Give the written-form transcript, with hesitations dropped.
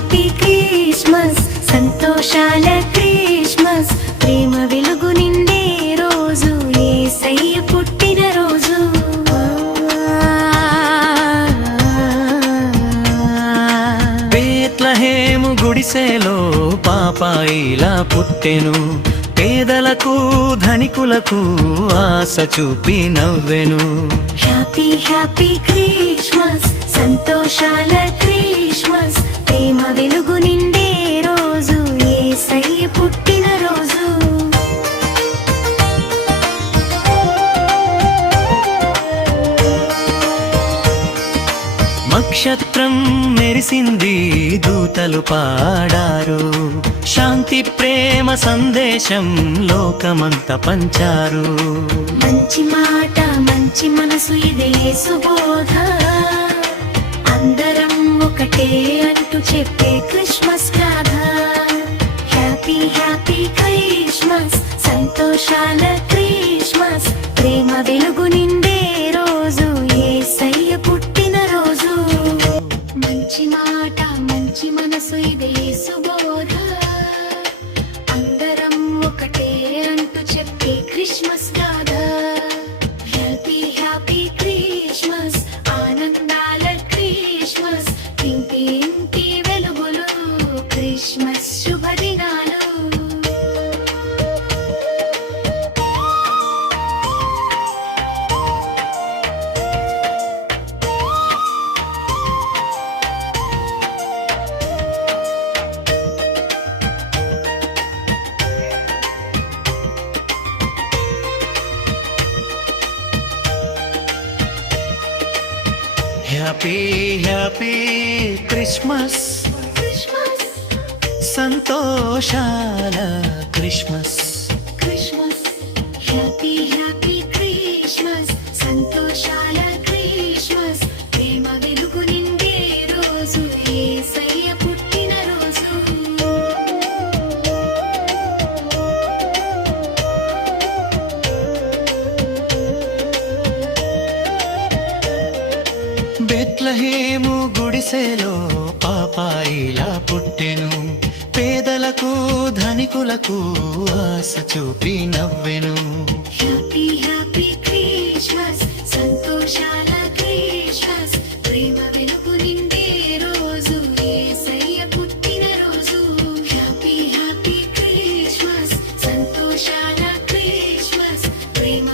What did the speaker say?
happy Christmas సంతోషాల Christmas ప్రేమ వెలుగు నిండే రోజు యేసయ్య పుట్టిన రోజు బేత్లెహేము గుడిసెలో పాపాయిలా పుట్టెను పేదలకు ధనికులకు ఆశ చూపి నవ్వెను హ్యాపీ హ్యాపీ క్రిస్మస్ సంతోషాల క్రిస్మస్ ప్రేమ వెలుగు నిండే రోజు యేసయ్య పుట్టిన రోజు నక్షత్రం మెరిసింది దూతలు పాడారు శాంతి ప్రేమ సందేశం లోకమంతా పంచారు మంచి మాట మంచి మనసు ఇదే సుబోధ అందరం ఒకటే అంటూ చెప్పే క్రిస్మస్ గాథ హ్యాపీ హ్యాపీ క్రిస్మస్ సంతోషాల క్రిస్మస్ ప్రేమ వెలుగు నిండే రోజు యేసయ్య పుట్టిన రోజు మంచి మాట మంచి మనసు ఇదే సుబోధ అందరం ఒకటే అంటూ చెప్పే క్రిస్మస్ గాథ హ్యాపీ హ్యాపీ క్రిస్మస్ ఆనందాల క్రిస్మస్ ఇంటి ఇంటి వెలుగులు క్రిస్మస్ శుభదినాలు హ్యాపీ హ్యాపీ క్రిస్మస్ క్రిస్మస్ సంతోషాల Christmas Christmas happy happy Christmas సంతోషాల క్రిస్మస్ ప్రేమ వెలుగు నిండే రోజు యేసయ్య పుట్టిన రోజు బెత్లెహేము గుడిసెలో పాపాయిలా పుట్టెను పేదలకు ధనికులకు ఆశ చూపి నవ్వెను హ్యాపీ హ్యాపీ క్రిస్మస్ సంతోషాల క్రిస్మస్ ప్రేమ వెలుగు నిండే రోజు యేసయ్య పుట్టిన రోజు హ్యాపీ హ్యాపీ క్రిస్మస్ సంతోషాల క్రిస్మస్ ప్రేమ